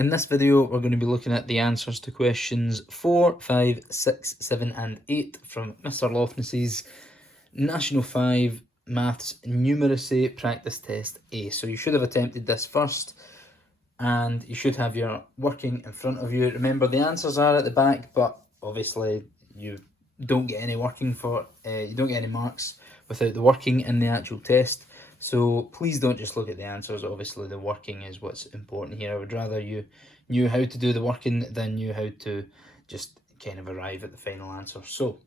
In this video, we're going to be looking at the answers to questions 4, 5, 6, 7 and 8 from Mr. Lofnes's National 5 Maths Numeracy Practice Test A. So you should have attempted this first and you should have your working in front of you. Remember, the answers are at the back, but obviously you don't get any you don't get any marks without the working in the actual test. So please don't just look at the answers. Obviously the working is what's important here. I would rather you knew how to do the working than knew how to just kind of arrive at the final answer. So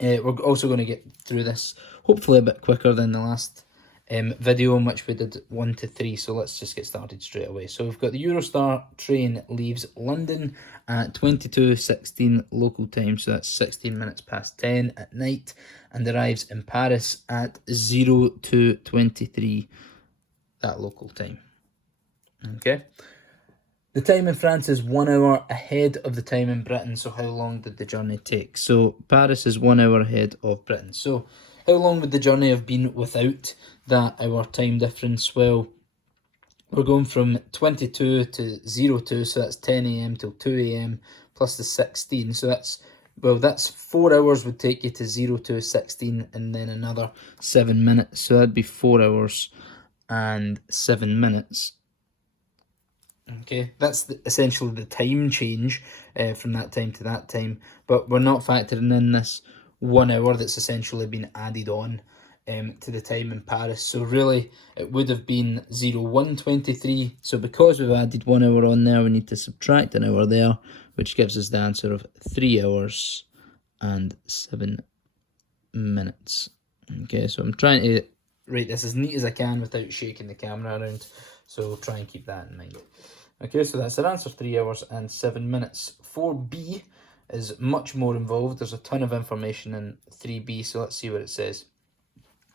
we're also going to get through this hopefully a bit quicker than the last video in which we did 1 to 3. So let's just get started straight away. So we've got the Eurostar train leaves London at 22:16 local time, so that's 16 minutes past 10 at night, and arrives in Paris at 02:23 that local time. Okay, the time in France is 1 hour ahead of the time in Britain. So how long did the journey take? So Paris is 1 hour ahead of Britain. So how long would the journey have been without that hour time difference? Well, we're going from 22 to 02, so that's 10 a.m. till 2 a.m. plus the 16. So that's 4 hours would take you to 02:16 and then another 7 minutes. So that'd be 4 hours and 7 minutes. Okay, that's essentially the time change from that time to that time. But we're not factoring in this 1 hour that's essentially been added on to the time in Paris. So really it would have been 01:23. So because we've added 1 hour on there, we need to subtract an hour there, which gives us the answer of 3 hours and 7 minutes. Okay, so I'm trying to write this as neat as I can without shaking the camera around, so try and keep that in mind. Okay, so that's our answer, 3 hours and 7 minutes. 4B is much more involved. There's a ton of information in 3B, so let's see what it says.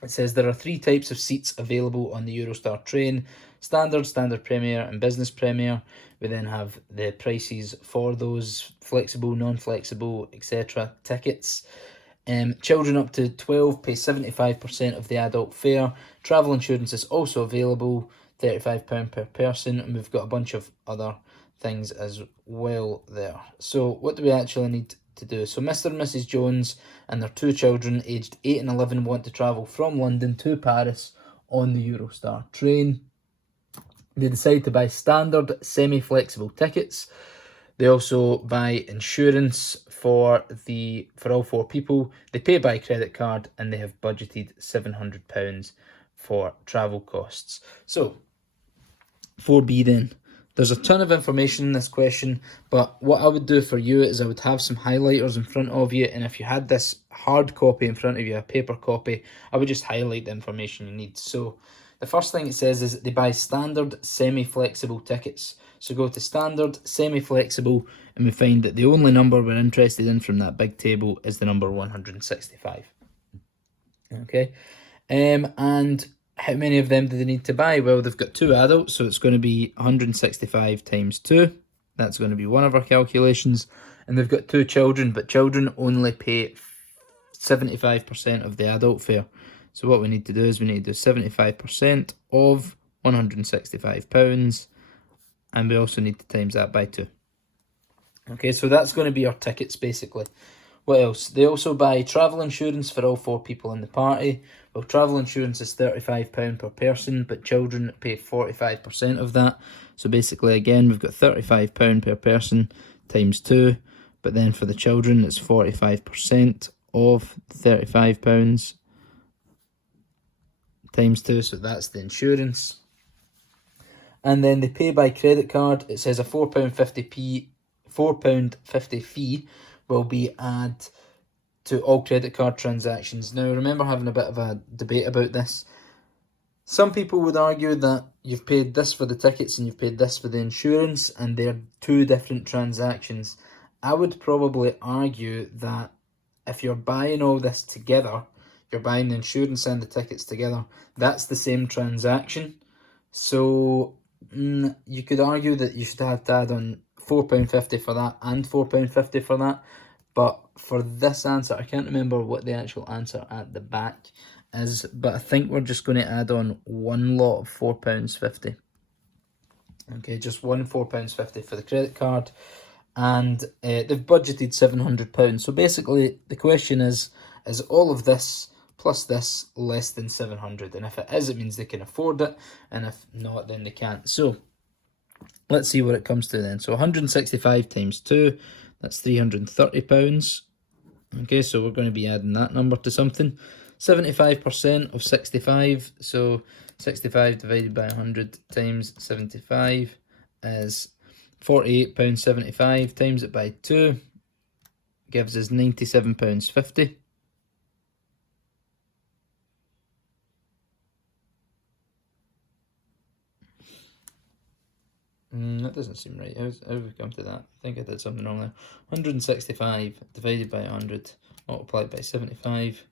It says there are 3 types of seats available on the Eurostar train: standard, standard premier and business premier. We then have the prices for those: flexible, non-flexible, etc. tickets. Children up to 12 pay 75% of the adult fare. Travel insurance is also available, £35 per person, and we've got a bunch of other things as well there. So what do we actually need to do? So Mr. and Mrs. Jones and their 2 children aged 8 and 11 want to travel from London to Paris on the Eurostar train. They decide to buy standard semi-flexible tickets. They also buy insurance for all 4 people. They pay by credit card and they have budgeted £700 for travel costs. So 4B then. There's a ton of information in this question, but what I would do for you is I would have some highlighters in front of you, and if you had this hard copy in front of you, a paper copy, I would just highlight the information you need. So the first thing it says is they buy standard semi-flexible tickets. So go to standard, semi-flexible, and we find that the only number we're interested in from that big table is the number 165. Okay, and how many of them do they need to buy? Well, they've got 2 adults, so it's going to be 165 times 2. That's going to be one of our calculations. And they've got 2 children, but children only pay 75% of the adult fare. So what we need to do is we need to do 75% of £165, and we also need to times that by 2. Okay, so that's going to be our tickets basically. What else? They also buy travel insurance for all 4 people in the party. Well, travel insurance is £35 per person, but children pay 45% of that. So basically, again, we've got £35 per person times 2, but then for the children, it's 45% of £35 times 2, so that's the insurance. And then they pay by credit card. It says a £4.50 fee will be added to all credit card transactions. Now, remember having a bit of a debate about this. Some people would argue that you've paid this for the tickets and you've paid this for the insurance, and they're 2 different transactions. I would probably argue that if you're buying all this together, you're buying the insurance and the tickets together, that's the same transaction. So you could argue that you should have to add on £4.50 for that and £4.50 for that. But for this answer, I can't remember what the actual answer at the back is, but I think we're just going to add on one lot of £4.50. Okay, just one £4.50 for the credit card, and they've budgeted £700. So basically, the question is all of this plus this less than 700? And if it is, it means they can afford it, and if not, then they can't. So let's see what it comes to then. So 165 times 2, that's £330. Okay, so we're going to be adding that number to something. 75% of 65, so 65 divided by 100 times 75 is £48.75, times it by 2 gives us £97.50. That doesn't seem right. How have we come to that? I think I did something wrong there. 165 divided by 100 multiplied by 75.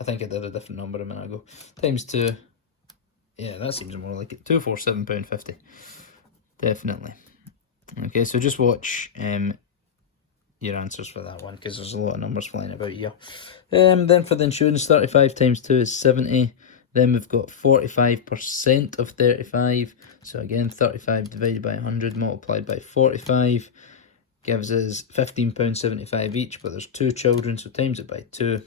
I think I did a different number a minute ago. Times 2. Yeah, that seems more like it. £247.50. Definitely. Okay, so just watch your answers for that one, because there's a lot of numbers flying about here. Then for the insurance, 35 times 2 is 70. Then we've got 45% of 35. So again, 35 divided by 100 multiplied by 45 gives us £15.75 each, but there's 2 children, so times it by 2.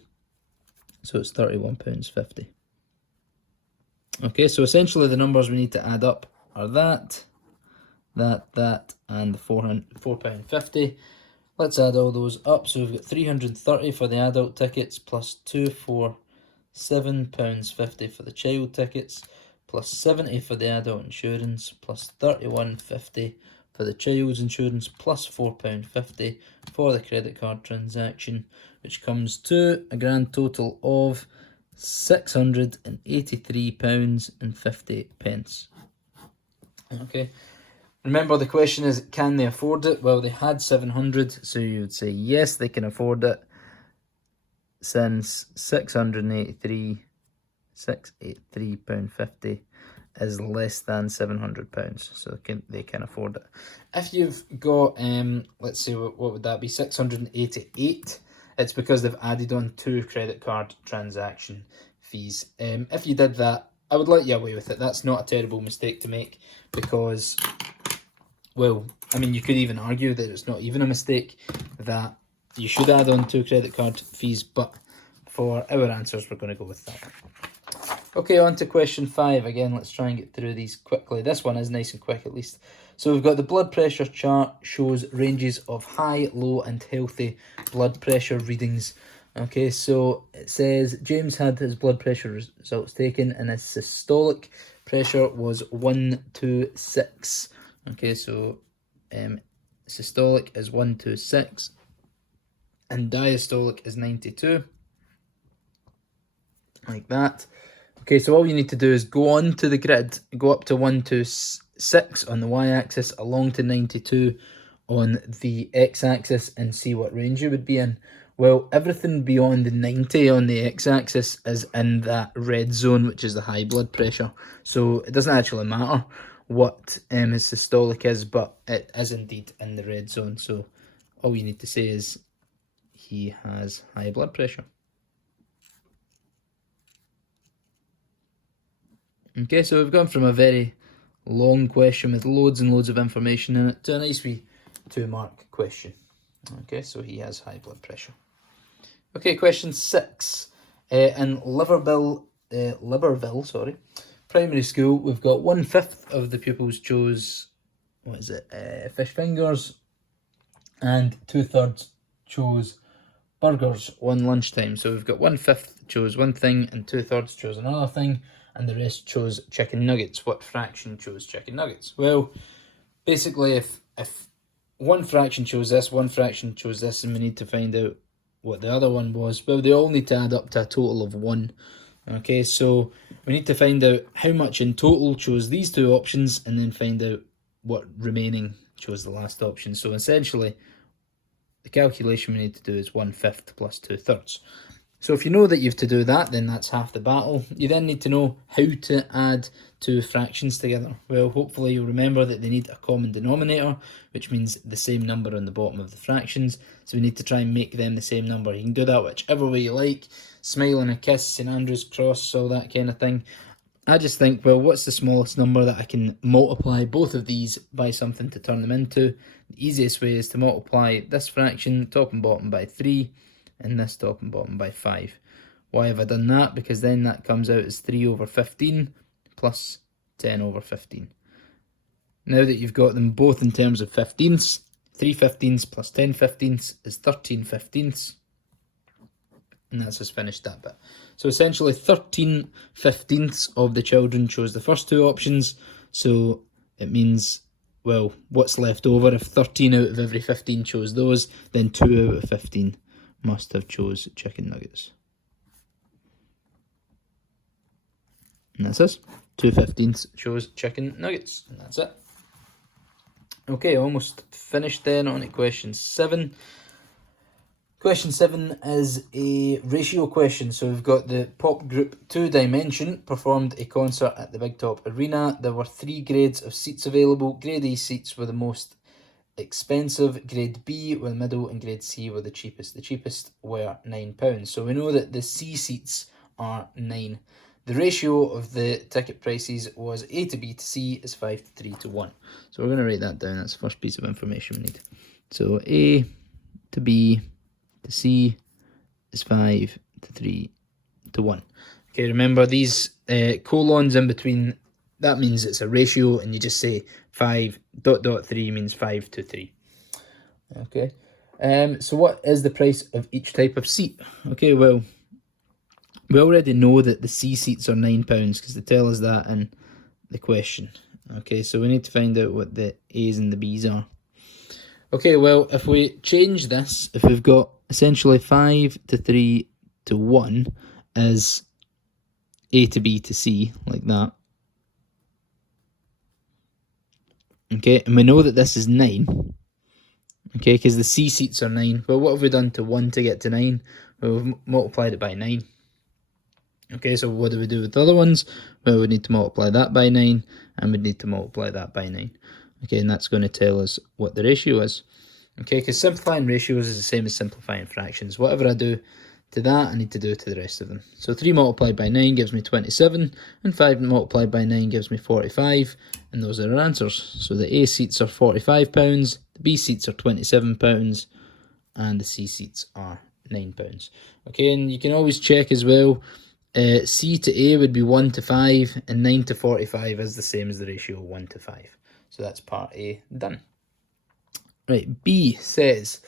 So it's £31.50. Okay, so essentially the numbers we need to add up are that, and the £4.50. Let's add all those up. So we've got 330 for the adult tickets, plus £247.50 for the child tickets, plus 70 for the adult insurance, plus £31.50 for the child's insurance, plus £4.50 for the credit card transaction, which comes to a grand total of £683.50. Okay. Remember, the question is, can they afford it? Well, they had 700, so you would say yes, they can afford it, since £683.50 is less than £700, so they can afford it. If you've got, let's see, what would that be, 688, it's because they've added on 2 credit card transaction fees. If you did that, I would let you away with it. That's not a terrible mistake to make, because, well, I mean, you could even argue that it's not even a mistake, that you should add on 2 credit card fees, but for our answers, we're going to go with that. Okay, on to question 5. Again, let's try and get through these quickly. This one is nice and quick, at least. So we've got the blood pressure chart, shows ranges of high, low, and healthy blood pressure readings. Okay, so it says James had his blood pressure results taken, and his systolic pressure was 126. Okay, so systolic is 126, and diastolic is 92. Like that. Okay, so all you need to do is go on to the grid, go up to 126 on the y-axis, along to 92 on the x-axis, and see what range you would be in. Well, everything beyond the 90 on the x-axis is in that red zone, which is the high blood pressure. So it doesn't actually matter what his systolic is, but it is indeed in the red zone. So all you need to say is he has high blood pressure. Okay, so we've gone from a very long question with loads and loads of information in it to a nice wee 2-mark question. Okay, so he has high blood pressure. Okay, question 6. In Liverpool, primary school, we've got 1/5 of the pupils chose, fish fingers, and 2/3 chose burgers one lunchtime. So we've got 1/5 chose one thing, and 2/3 chose another thing, and the rest chose chicken nuggets. What fraction chose chicken nuggets? Well, basically, if one fraction chose this, one fraction chose this, and we need to find out what the other one was, well, they all need to add up to a total of 1. Okay, so we need to find out how much in total chose these 2 options, and then find out what remaining chose the last option. So essentially, the calculation we need to do is 1/5 plus 2/3. So if you know that you have to do that, then that's half the battle. You then need to know how to add 2 fractions together. Well, hopefully you'll remember that they need a common denominator, which means the same number on the bottom of the fractions. So we need to try and make them the same number. You can do that whichever way you like. Smile and a kiss, St Andrew's cross, all that kind of thing. I just think, well, what's the smallest number that I can multiply both of these by something to turn them into? The easiest way is to multiply this fraction, top and bottom, by 3, and this top and bottom by 5. Why have I done that? Because then that comes out as 3 over 15 plus 10 over 15. Now that you've got them both in terms of 15ths, 3 15ths plus 10 15ths is 13 15ths. And that's just finished that bit. So essentially 13 15ths of the children chose the first two options. So it means, well, what's left over? If 13 out of every 15 chose those, then 2 out of 15 must have chose chicken nuggets. And that's us. 2 15ths chose chicken nuggets. And that's it. Okay, almost finished then. On to question 7. Question 7 is a ratio question. So we've got the pop group 2 Dimension performed a concert at the Big Top Arena. There were 3 grades of seats available. Grade A seats were the most expensive, grade B were the middle, and grade C were the cheapest. The cheapest were £9. So we know that the C seats are 9. The ratio of the ticket prices was A to B to C is 5 to 3 to 1. So we're going to write that down. That's the first piece of information we need. So A to B to C is 5 to 3 to 1. Okay, remember these colons in between, that means it's a ratio, and you just say 5.3 means 5 to 3. Okay, so what is the price of each type of seat? Okay, well, we already know that the C seats are £9 because they tell us that in the question. Okay, so we need to find out what the A's and the B's are. Okay, well, if we change this, if we've got essentially 5 to 3 to 1 as A to B to C, like that. Okay, and we know that this is 9. Okay, because the C seats are 9. Well, what have we done to 1 to get to 9? Well, we've multiplied it by 9. Okay, so what do we do with the other ones? Well, we need to multiply that by 9, and we need to multiply that by 9. Okay, and that's going to tell us what the ratio is. Okay, because simplifying ratios is the same as simplifying fractions. Whatever I do to that, I need to do to the rest of them. So 3 multiplied by 9 gives me 27, and 5 multiplied by 9 gives me 45, and those are our answers. So the A seats are £45, the B seats are £27, and the C seats are £9. Okay, and you can always check as well, C to A would be 1 to 5, and 9 to 45 is the same as the ratio 1 to 5. So that's part A done. Right, B says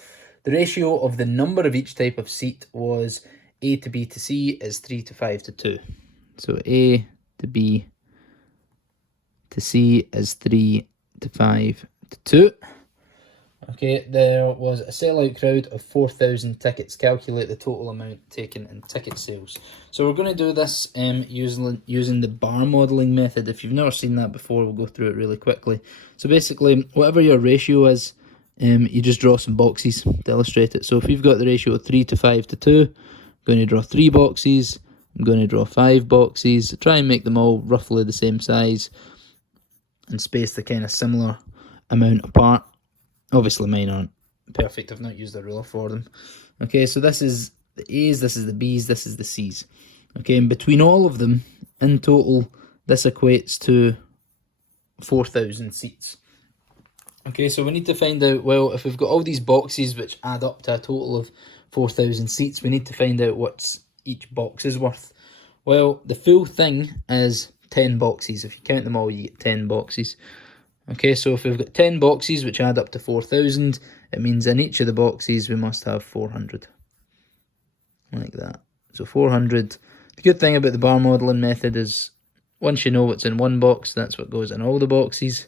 the ratio of the number of each type of seat was A to B to C is 3 to 5 to 2. So A to B to C is 3 to 5 to 2. Okay, there was a sellout crowd of 4,000 tickets. Calculate the total amount taken in ticket sales. So we're going to do this using the bar modelling method. If you've never seen that before, we'll go through it really quickly. So basically, whatever your ratio is, you just draw some boxes to illustrate it. So if you've got the ratio of 3 to 5 to 2, I'm going to draw 3 boxes. I'm going to draw 5 boxes. Try and make them all roughly the same size and space the kind of similar amount apart. Obviously mine aren't perfect, I've not used a ruler for them. Okay, so this is the A's, this is the B's, this is the C's. Okay, and between all of them, in total, this equates to 4,000 seats. Okay, so we need to find out, well, if we've got all these boxes which add up to a total of 4,000 seats, we need to find out what each box is worth. Well, the full thing is 10 boxes. If you count them all, you get 10 boxes. Okay, so if we've got 10 boxes which add up to 4,000, it means in each of the boxes we must have 400. Like that. So 400. The good thing about the bar modelling method is once you know what's in one box, that's what goes in all the boxes.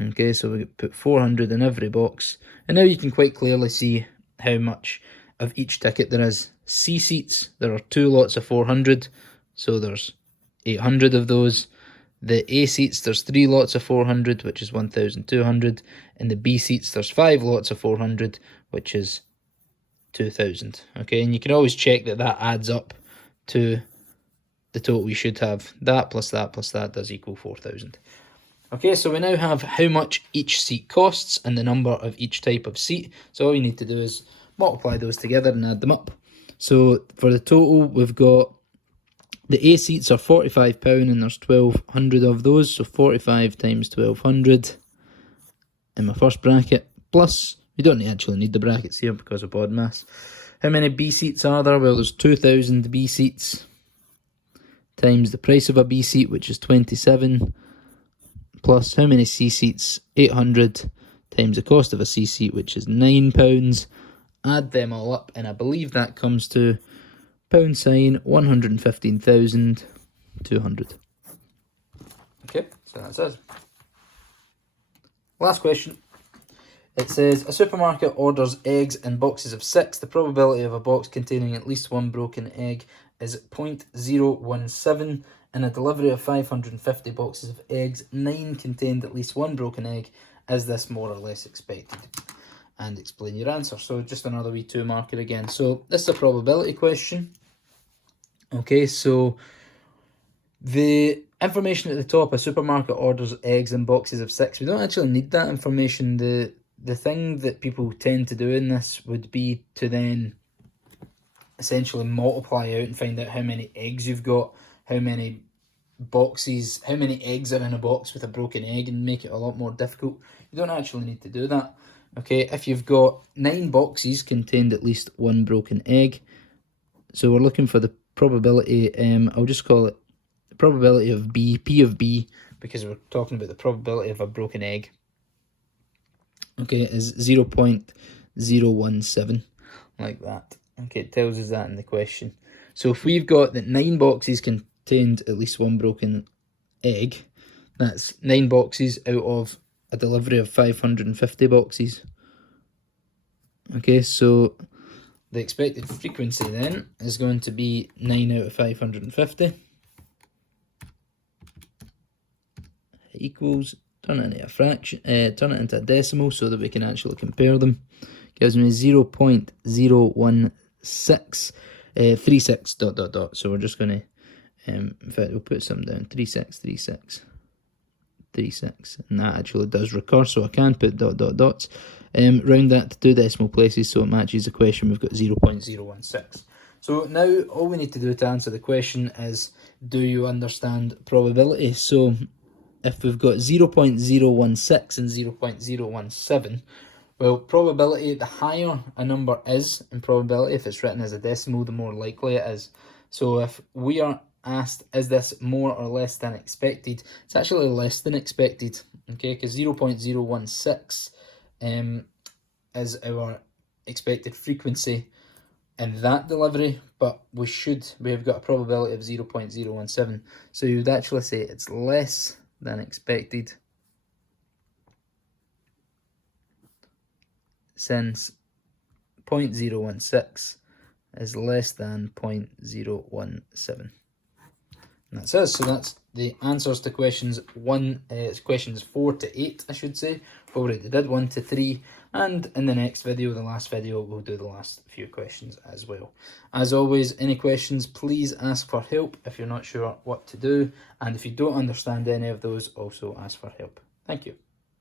Okay, so we put 400 in every box. And now you can quite clearly see how much of each ticket there is. C seats, there are 2 lots of 400, so there's 800 of those. The A seats, there's 3 lots of 400, which is 1,200. And the B seats, there's 5 lots of 400, which is 2,000. Okay, and you can always check that that adds up to the total you should have. That plus that plus that does equal 4,000. Okay, so we now have how much each seat costs and the number of each type of seat. So all you need to do is multiply those together and add them up. So for the total, we've got The A seats are £45 and there's 1,200 of those, so 45 times 1,200 in my first bracket, plus, we don't actually need the brackets here because of odd mass. How many B seats are there? Well, there's 2,000 B seats times the price of a B seat, which is 27, plus how many C seats? 800 times the cost of a C seat, which is £9. Add them all up, and I believe that comes to £115,200. Okay, so that's it. Last question. It says, a supermarket orders eggs in boxes of 6. The probability of a box containing at least one broken egg is 0.017. In a delivery of 550 boxes of eggs, 9 contained at least one broken egg. Is this more or less expected? And explain your answer. So just another wee 2 marker again. So this is a probability question. Okay, so the information at the top, a supermarket orders eggs in boxes of 6. We don't actually need that information. The thing that people tend to do in this would be to then essentially multiply out and find out how many eggs you've got, how many boxes, how many eggs are in a box with a broken egg, and make it a lot more difficult. You don't actually need to do that. Okay, if you've got 9 boxes contained at least one broken egg, so we're looking for the probability, I'll just call it the probability of B, P of B, because we're talking about the probability of a broken egg. Okay, is 0.017, like that. Okay, it tells us that in the question. So if we've got that 9 boxes contained at least one broken egg, that's 9 boxes out of a delivery of 550 boxes. Okay, so the expected frequency then is going to be 9 out of 550 equals, turn it into a fraction, turn it into a decimal so that we can actually compare them. Gives me 0.016, 36 ... So we're just going to, in fact, we'll put something down, 36, and that actually does recur, so I can put ... dots. Round that to 2 decimal places so it matches the question. We've got 0.016. So now all we need to do to answer the question is, do you understand probability? So if we've got 0.016 and 0.017, well, probability, the higher a number is in probability, if it's written as a decimal, the more likely it is. So if we are asked, is this more or less than expected? It's actually less than expected, okay, because 0.016 is our expected frequency in that delivery, but we have got a probability of 0.017. So you would actually say it's less than expected, since 0.016 is less than 0.017. And that's it. So that's the answers to questions 4 to 8, I should say. We already did 1 to 3, and in the next video, the last video, we'll do the last few questions as well. As always, any questions, please ask for help if you're not sure what to do, and if you don't understand any of those, also ask for help. Thank you.